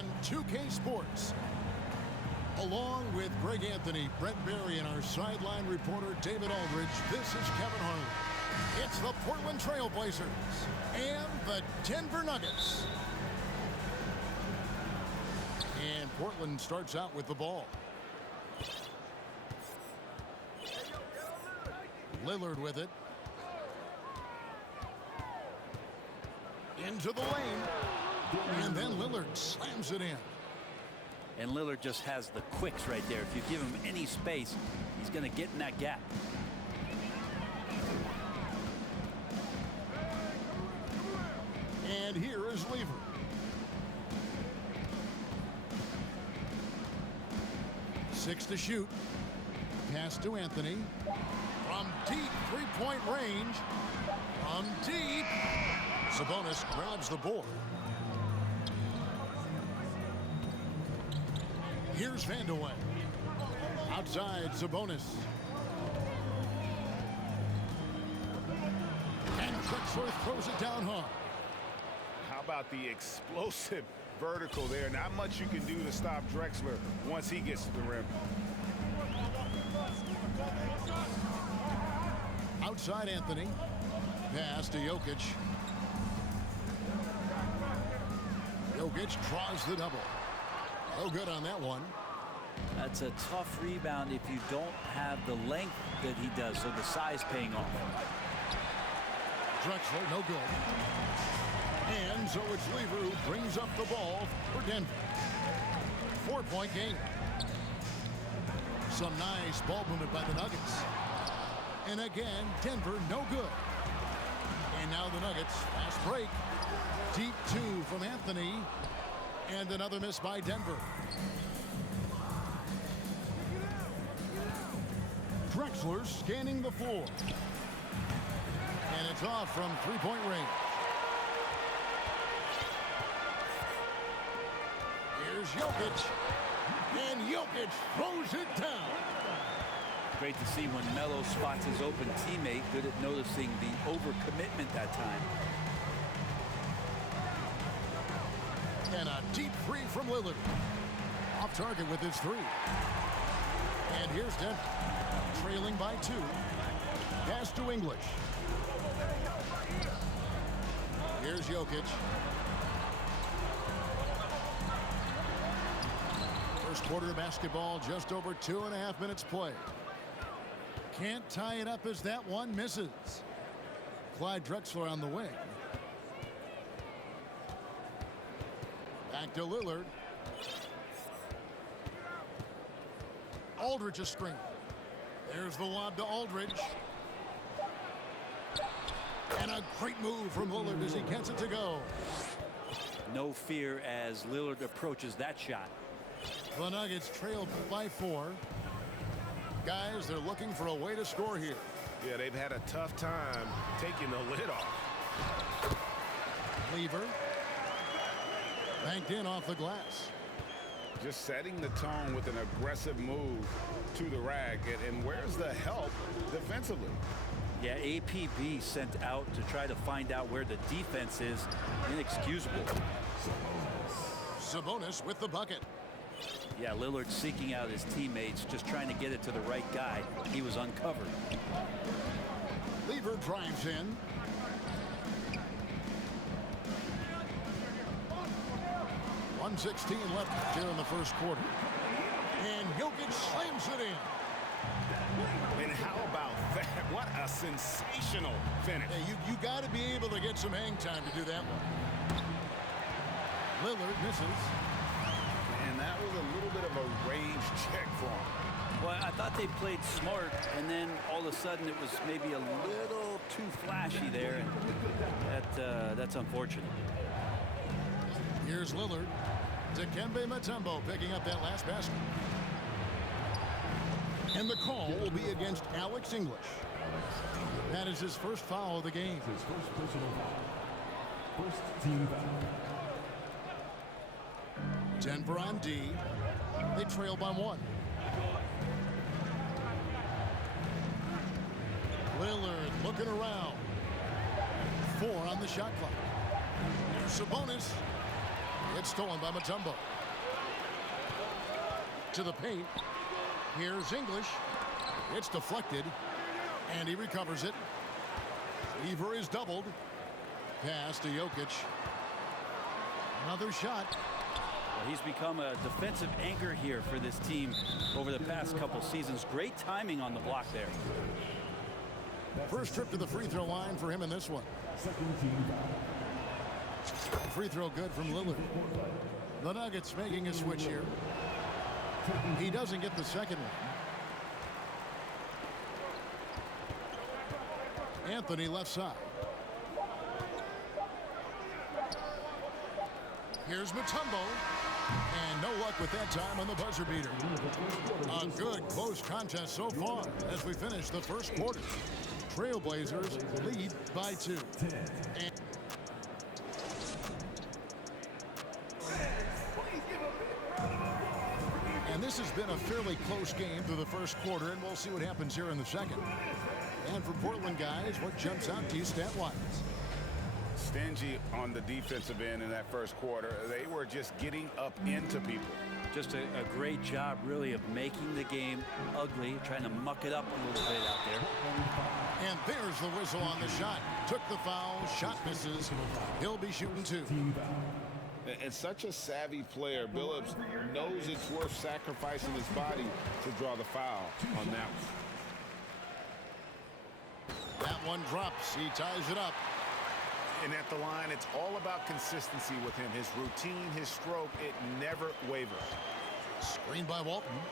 on 2K Sports. Along with Greg Anthony, Brett Berry, and our sideline reporter David Aldridge, this is Kevin Harlan. It's the Portland Trail Blazers and the Denver Nuggets. And Portland starts out with the ball. Lillard with it. Into the lane. And then Lillard slams it in. And Lillard just has the quicks right there. If you give him any space, he's going to get in that gap. And here is Lever. Six to shoot. Pass to Anthony. From deep three-point range. From deep. Sabonis grabs the board. Here's Vandeweghe. Outside, Sabonis. And Drexler throws it down hard. How about the explosive vertical there? Not much you can do to stop Drexler once he gets to the rim. Outside Anthony. Pass to Jokic. Jokic draws the double. No good on that one. That's a tough rebound if you don't have the length that he does, so the size paying off. Drexler, no good. And so it's Lever who brings up the ball for Denver. 4-point game. Some nice ball movement by the Nuggets. And again, Denver, no good. And now the Nuggets, fast break. Deep two from Anthony. And another miss by Denver. Drexler scanning the floor. And it's off from three-point range. Here's Jokic. And Jokic throws it down. Great to see when Melo spots his open teammate. Good at noticing the overcommitment that time. And a deep three from Lillard. Off target with his three. And here's Denver. Trailing by 2. Pass to English. Here's Jokic. First quarter of basketball, just over 2.5 minutes play. Can't tie it up as that one misses. Clyde Drexler on the wing. Back to Lillard. Aldridge a screen. There's the lob to Aldridge. And a great move from Lillard as he gets it to go. No fear as Lillard approaches that shot. The Nuggets trailed by 4. Guys, they're looking for a way to score here. Yeah, they've had a tough time taking the lid off. Lever. Banked in off the glass. Just setting the tone with an aggressive move to the rack. And where's the help defensively? Yeah, APB sent out to try to find out where the defense is. Inexcusable. Sabonis with the bucket. Yeah, Lillard seeking out his teammates, just trying to get it to the right guy. He was uncovered. Lever drives in. .116 left here in the first quarter. And Jokic slams it in. And how about that? What a sensational finish. Hey, you got to be able to get some hang time to do that one. Lillard misses. And that was a little bit of a range check for him. Well, I thought they played smart, and then all of a sudden it was maybe a little too flashy there, and that's unfortunate. Here's Lillard. Dikembe Mutombo picking up that last basket. And the call will be against Alex English. That is his first foul of the game. His first personal foul. First team foul. Denver on D. They trail by 1. Lillard looking around. 4 on the shot clock. There's Sabonis. It's stolen by Mutombo. To the paint. Here's English. It's deflected. And he recovers it. Weaver is doubled. Pass to Jokic. Another shot. Well, he's become a defensive anchor here for this team over the past couple seasons. Great timing on the block there. First trip to the free throw line for him in this one. Second team foul. Free throw good from Lillard. The Nuggets making a switch here. He doesn't get the second one. Anthony left side. Here's Mutombo. And no luck with that time on the buzzer beater. A good close contest so far as we finish the first quarter. Trailblazers lead by 2. And this has been a fairly close game through the first quarter, and we'll see what happens here in the second. And for Portland guys, what jumps out to you stat-wise? Stingy on the defensive end in that first quarter. They were just getting up into people. Just a great job, really, of making the game ugly, trying to muck it up a little bit out there. And there's the whistle on the shot. Took the foul, shot misses. He'll be shooting 2. And such a savvy player. Billups knows it's worth sacrificing his body to draw the foul on that one. That one drops. He ties it up. And at the line, it's all about consistency with him. His routine, his stroke, it never wavers. Screen by Walton.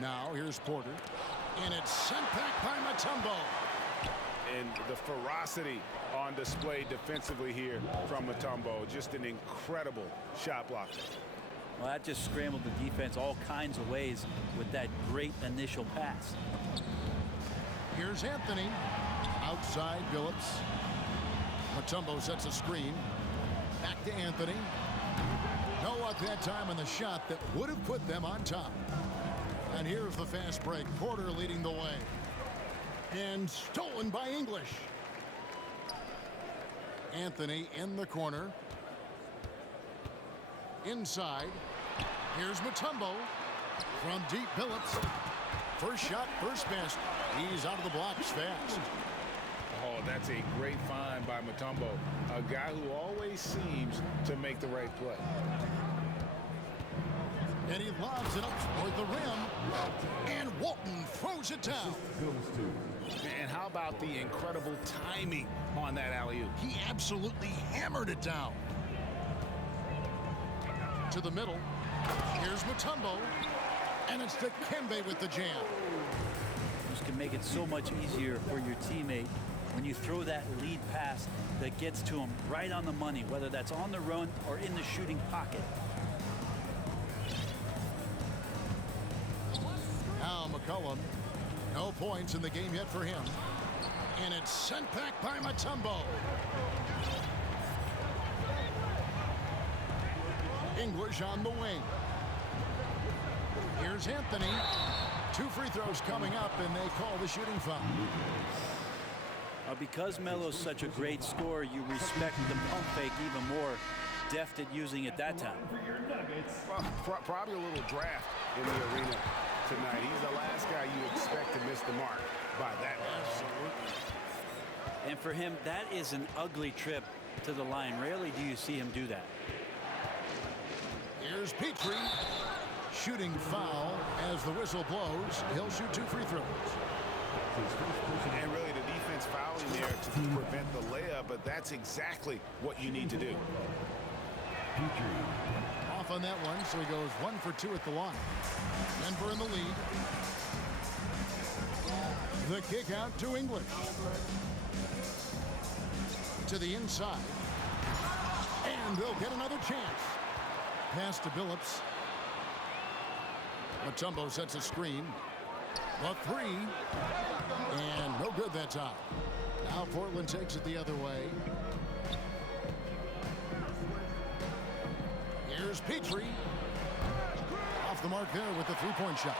Now here's Porter. And it's sent back by Mutombo. And the ferocity on display defensively here from Mutombo. Just an incredible shot blocker. Well, that just scrambled the defense all kinds of ways with that great initial pass. Here's Anthony. Outside Billups. Mutombo sets a screen. Back to Anthony. No luck that time on the shot that would have put them on top. And here's the fast break. Porter leading the way. And stolen by English. Anthony in the corner. Inside. Here's Mutombo. From deep, Billups. First shot, first basket. He's out of the blocks fast. Oh, that's a great find by Mutombo. A guy who always seems to make the right play. And he lobs it up toward the rim. And Walton throws it down. And how about the incredible timing on that alley-oop? He absolutely hammered it down. To the middle. Here's Mutombo. And it's Dikembe with the jam. This can make it so much easier for your teammate when you throw that lead pass that gets to him right on the money, whether that's on the run or in the shooting pocket. Now McCollum. No points in the game yet for him. And it's sent back by Mutombo. English on the wing. Here's Anthony. 2 free throws coming up, and they call the shooting foul. Because Melo's such a great scorer, you respect the pump fake even more, deft at using it that time. Well, probably a little draft in the arena tonight. He's the last guy you expect to miss the mark by that much. And for him, that is an ugly trip to the line. Rarely do you see him do that. Here's Petrie. Shooting foul as the whistle blows. He'll shoot 2 free throws. And really the defense fouling there to prevent the layup, but that's exactly what you need to do. Off on that one, so he goes 1 for 2 at the line. Denver in the lead. The kick out to English. To the inside. And they'll get another chance. Pass to Billups. Mutombo sets a screen. A 3. And no good that time. Now Portland takes it the other way. Here's Petrie. Off the mark there with the 3-point shot.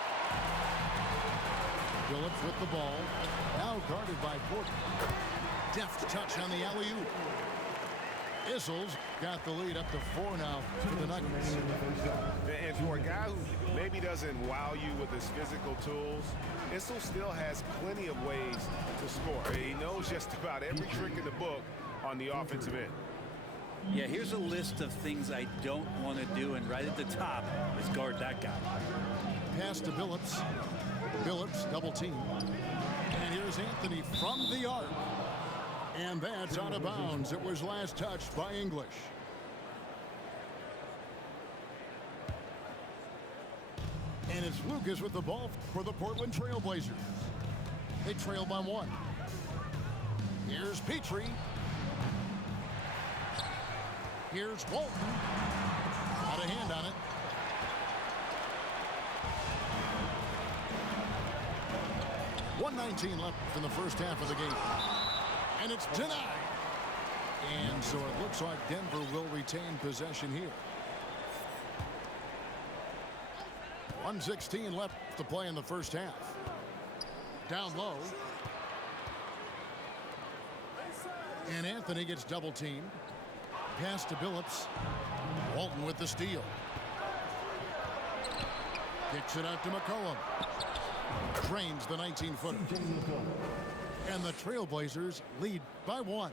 Billups with the ball. Now guarded by Porter. Deft touch on the alley-oop. Issels got the lead up to 4 now for the Nuggets. And for a guy who maybe doesn't wow you with his physical tools, Issel still has plenty of ways to score. He knows just about every trick in the book on the offensive end. Yeah, here's a list of things I don't want to do, and right at the top is guard that guy. Pass to Billups. Billups double team. And here's Anthony from the arc. And that's out of bounds. It was last touched by English. And it's Lucas with the ball for the Portland Trail Blazers. They trail by 1. Here's Petrie. Here's Walton. Out of hand on it. .119 left in the first half of the game. And it's denied. And so it looks like Denver will retain possession here. 1:16 left to play in the first half. Down low. And Anthony gets double teamed. Pass to Billups. Walton with the steal. Kicks it out to McCollum. Drains the 19-footer. And the Trailblazers lead by 1.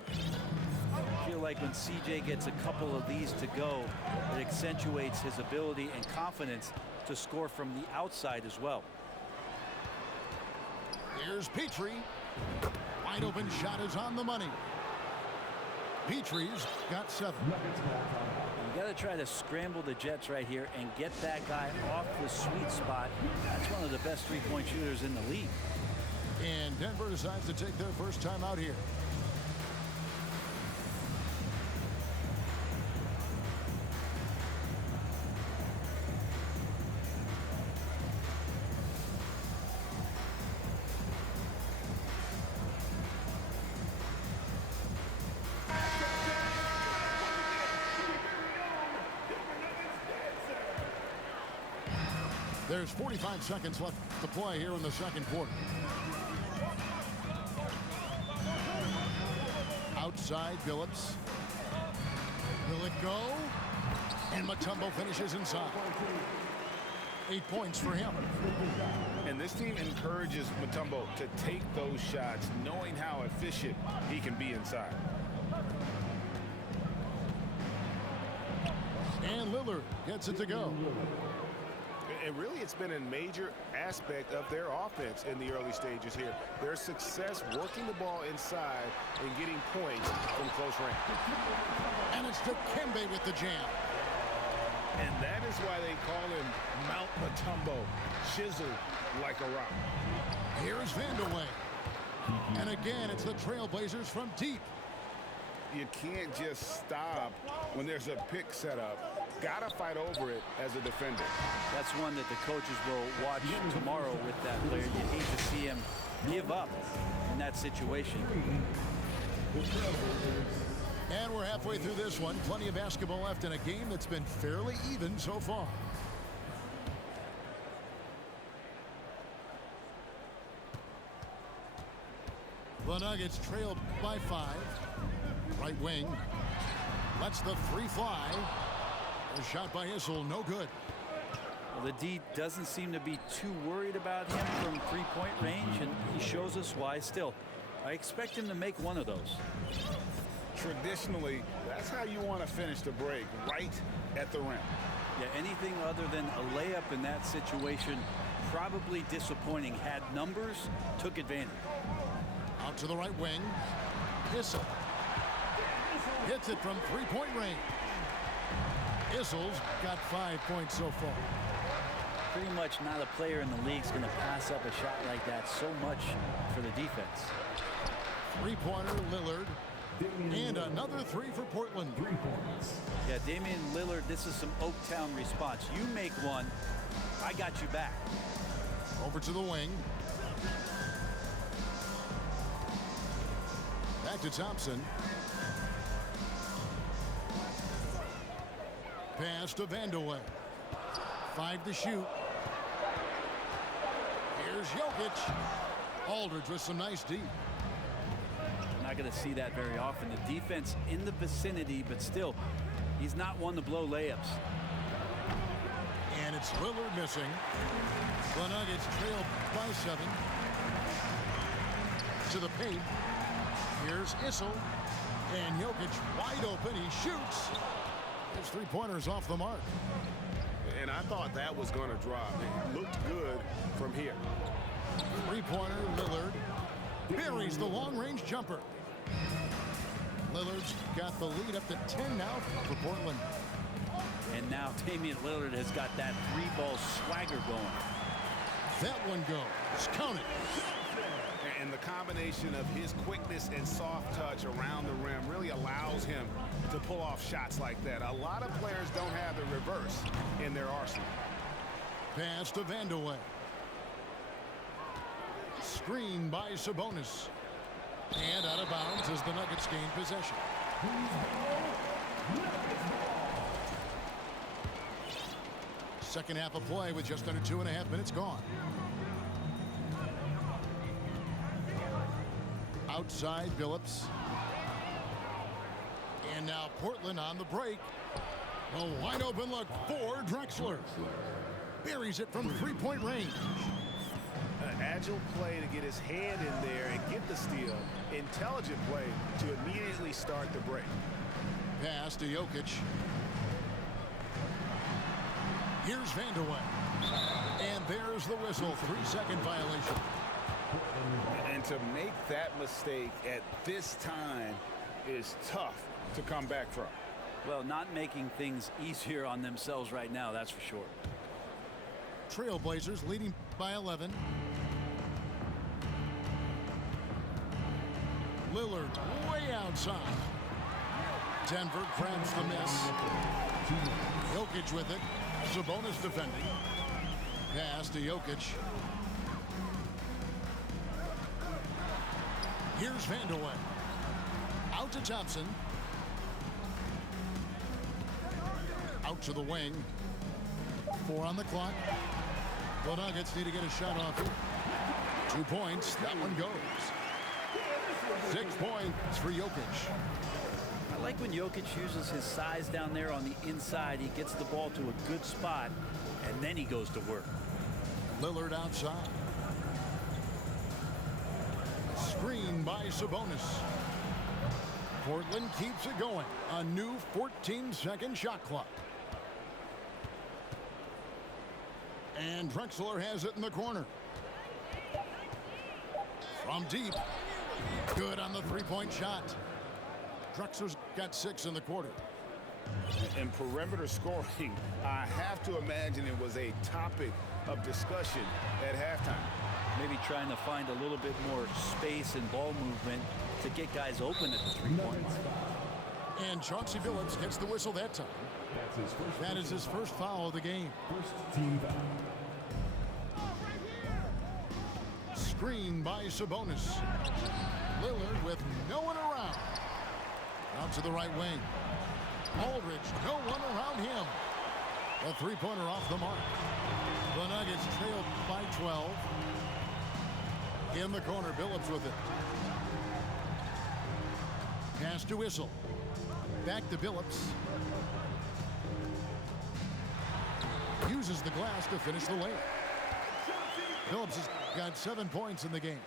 I feel like when CJ gets a couple of these to go, it accentuates his ability and confidence to score from the outside as well. Here's Petrie. Wide open shot is on the money. Petrie's got 7. You got to try to scramble the Jets right here and get that guy off the sweet spot. That's one of the best three-point shooters in the league. And Denver decides to take their first time out here. There's 45 seconds left to play here in the second quarter. Outside, Billups. Will it go? And Mutombo finishes inside. 8 points for him. And this team encourages Mutombo to take those shots, knowing how efficient he can be inside. And Lillard gets it to go. And really, it's been a major aspect of their offense in the early stages here. Their success working the ball inside and getting points from close range. And it's Dikembe with the jam. And that is why they call him Mount Mutombo, chiseled like a rock. Here's Vandeweghe. And again, it's the Trailblazers from deep. You can't just stop when there's a pick set up. Gotta fight over it as a defender. That's one that the coaches will watch tomorrow with that player. You hate to see him give up in that situation. And we're halfway through this one. Plenty of basketball left in a game that's been fairly even so far. The Nuggets trailed by 5. Right wing. Lets the 3 fly. A shot by Issel, no good. Well, the D doesn't seem to be too worried about him from three-point range, and he shows us why. Still, I expect him to make one of those. Traditionally, that's how you want to finish the break, right at the rim. Yeah, anything other than a layup in that situation, probably disappointing. Had numbers, took advantage. Out to the right wing. Issel. Hits it from three-point range. Issel's got 5 points so far. Pretty much not a player in the league is going to pass up a shot like that so much for the defense. Three-pointer, Lillard. And another 3 for Portland. 3 points. Yeah, Damian Lillard, this is some Oaktown response. You make one, I got you back. Over to the wing. Back to Thompson. Pass to Vandeweghe. 5 to shoot. Here's Jokic. Aldridge with some nice D. Not going to see that very often. The defense in the vicinity, but still, he's not one to blow layups. And it's Lillard missing. The Nuggets trail by 7. To the paint. Here's Issel. And Jokic wide open. He shoots. His three-pointer's off the mark. And I thought that was going to drop. It looked good from here. Three-pointer, Lillard. Buries the long-range jumper. Lillard's got the lead up to 10 now for Portland. And now Damian Lillard has got that three-ball swagger going. That one goes. Count it. And the combination of his quickness and soft touch around the rim really allows him to pull off shots like that. A lot of players don't have the reverse in their arsenal. Pass to Vandeweghe. Screen by Sabonis. And out of bounds as the Nuggets gain possession. Second half of play with just under 2.5 minutes gone. Outside Billups. And now Portland on the break. A wide open look for Drexler. Buries it from three-point range. An agile play to get his hand in there and get the steal. Intelligent play to immediately start the break. Pass to Jokic. Here's Vandeweghe. And there's the whistle. 3-second violation. And to make that mistake at this time is tough to come back from. Well, not making things easier on themselves right now, that's for sure. Trailblazers leading by 11. Lillard way outside. Denver grabs the miss. Jokic with it. Sabonis defending. Pass to Jokic. Here's Vandeweghe. Out to Thompson. Out to the wing. 4 on the clock. The Nuggets need to get a shot off here. 2 points. That one goes. 6 points for Jokic. I like when Jokic uses his size down there on the inside. He gets the ball to a good spot, and then he goes to work. Lillard outside. Screen by Sabonis. Portland keeps it going. A new 14-second shot clock. And Drexler has it in the corner. From deep. Good on the three-point shot. Drexler's got 6 in the quarter. And perimeter scoring, I have to imagine it was a topic of discussion at halftime. Maybe trying to find a little bit more space and ball movement to get guys open at the three-point line. And Chauncey Billups gets the whistle that time. That is his first foul of the game. First team foul. Screen by Sabonis. Lillard with no one around. Out to the right wing. Aldridge, no one around him. A three-pointer off the mark. The Nuggets trailed by 12. In the corner, Billups with it. Pass to Whistle. Back to Billups. Uses the glass to finish the layup. Billups has got 7 points in the game.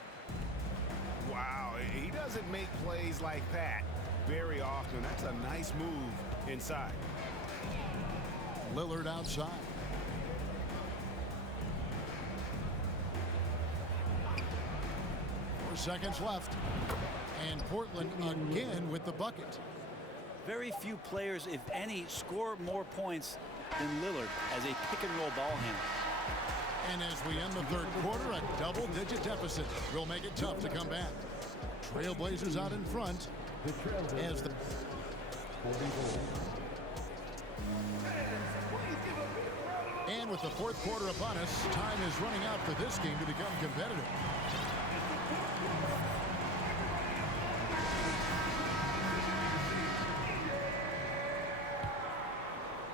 Wow, he doesn't make plays like that very often. That's a nice move inside. Lillard outside. Seconds left. And Portland again with the bucket. Very few players, if any, score more points than Lillard as a pick-and-roll ball handler. And as we end the third quarter, a double-digit deficit will make it tough to come back. Trailblazers out in front. The Trailblazers. As the 44. And with the fourth quarter upon us, time is running out for this game to become competitive.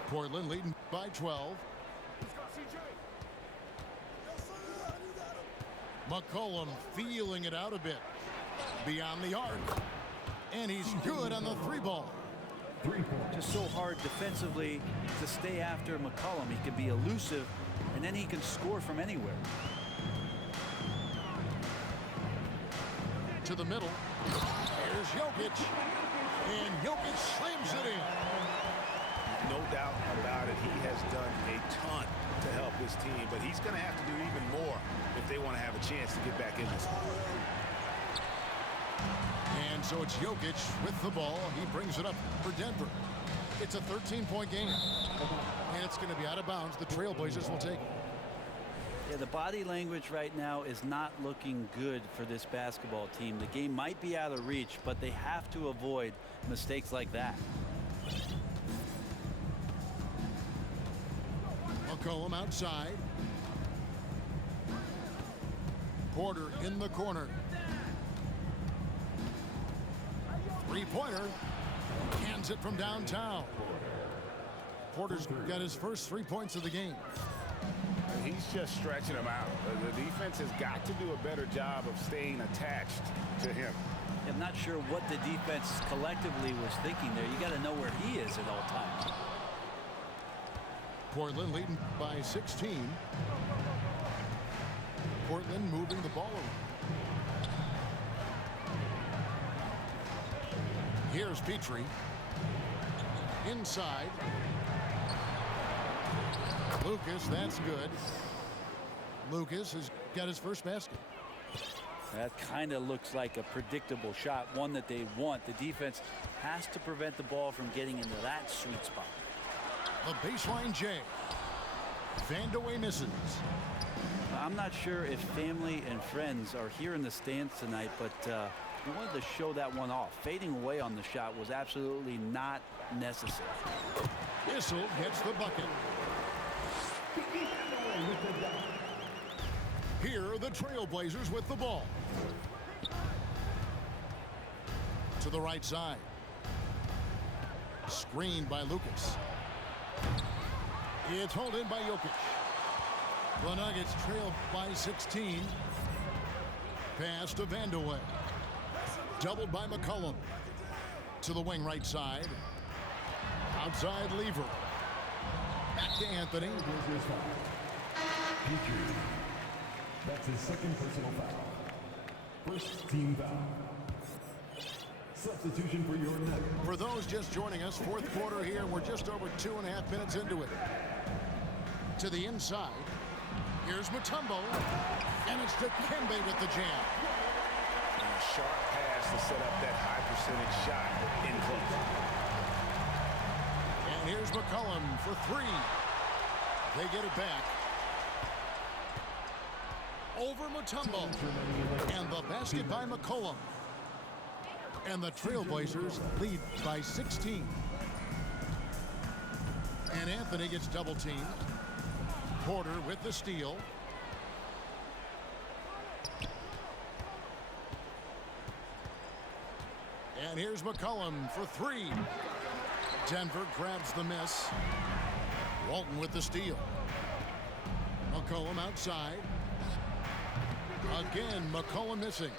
Portland leading by 12. McCollum feeling it out a bit. Beyond the arc. And he's good on the 3-ball. 3 points. Just so hard defensively to stay after McCollum. He can be elusive, and then he can score from anywhere. To the middle. Here's Jokic. And Jokic slams it in. No doubt about it. He has done a ton to help his team, but he's going to have to do even more if they want to have a chance to get back in this one. And so it's Jokic with the ball. He brings it up for Denver. It's a 13-point game. And it's going to be out of bounds. The Trailblazers will take it. Yeah, the body language right now is not looking good for this basketball team. The game might be out of reach, but they have to avoid mistakes like that. McCollum outside. Porter in the corner. 3-pointer. Hands it from downtown. Porter's got his first 3 points of the game. He's just stretching him out. The defense has got to do a better job of staying attached to him. I'm not sure what the defense collectively was thinking there. You got to know where he is at all times. Portland leading by 16. Portland moving the ball around. Here's Petrie. Inside. Lucas, that's good. Lucas has got his first basket. That kind of looks like a predictable shot, one that they want. The defense has to prevent the ball from getting into that sweet spot. The baseline J. Vandeweghe misses. I'm not sure if family and friends are here in the stands tonight, but we wanted to show that one off. Fading away on the shot was absolutely not necessary. Issel gets the bucket. Here are the Trailblazers with the ball. To the right side. Screened by Lucas. It's hauled in by Jokic. The Nuggets trail by 16. Pass to Vandeweghe. Doubled by McCollum. To the wing right side. Outside Lever. Back to Anthony. That's his second personal foul. First team foul. Substitution for your Nuggets. For those just joining us, fourth quarter here. We're just over 2.5 minutes into it. To the inside. Here's Mutombo. And it's Dikembe with the jam. And a sharp pass to set up that high percentage shot in close. And here's McCollum for 3. They get it back. Over Mutombo. And the basket by McCollum. And the Trailblazers lead by 16. And Anthony gets double teamed. Porter with the steal. And here's McCollum for 3. Denver grabs the miss. Walton with the steal. McCollum outside. Again, McCollum missing.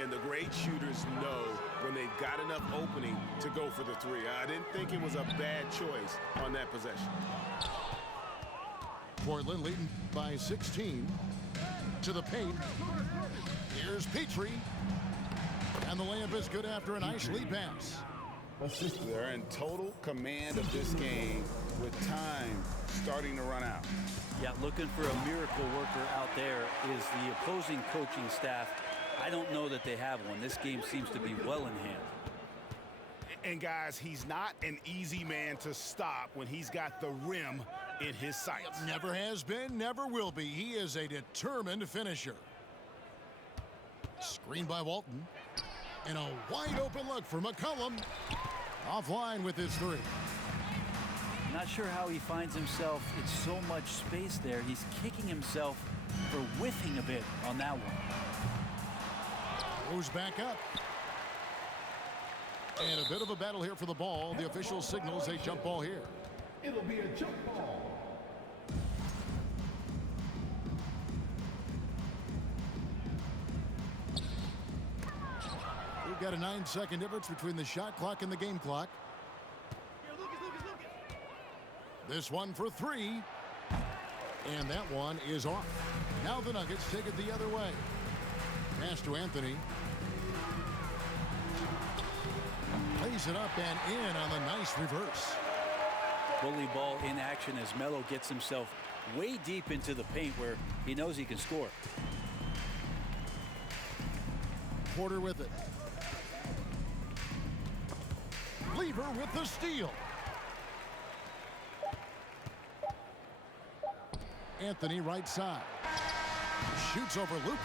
And the great shooters know when they've got enough opening to go for the 3. I didn't think it was a bad choice on that possession. Portland leading by 16. To the paint. Here's Petrie. And the layup is good after a nice lead pass. They're in total command of this game with time starting to run out. Yeah, looking for a miracle worker out there is the opposing coaching staff. I don't know that they have one. This game seems to be well in hand. And guys, he's not an easy man to stop when he's got the rim in his sights. Never has been, never will be. He is a determined finisher. Screen by Walton. And a wide open look for McCollum. Offline with his 3. Not sure how he finds himself in so much space there. He's kicking himself for whiffing a bit on that one. Goes back up. And a bit of a battle here for the ball. The official signals a jump ball here. It'll be a jump ball. We've got a 9-second difference between the shot clock and the game clock. This one for three. And that one is off. Now the Nuggets take it the other way. Pass to Anthony. Plays it up and in on the nice reverse. Bully ball in action as Melo gets himself way deep into the paint where he knows he can score. Porter with it. Lever with the steal. Anthony right side. Shoots over Luka.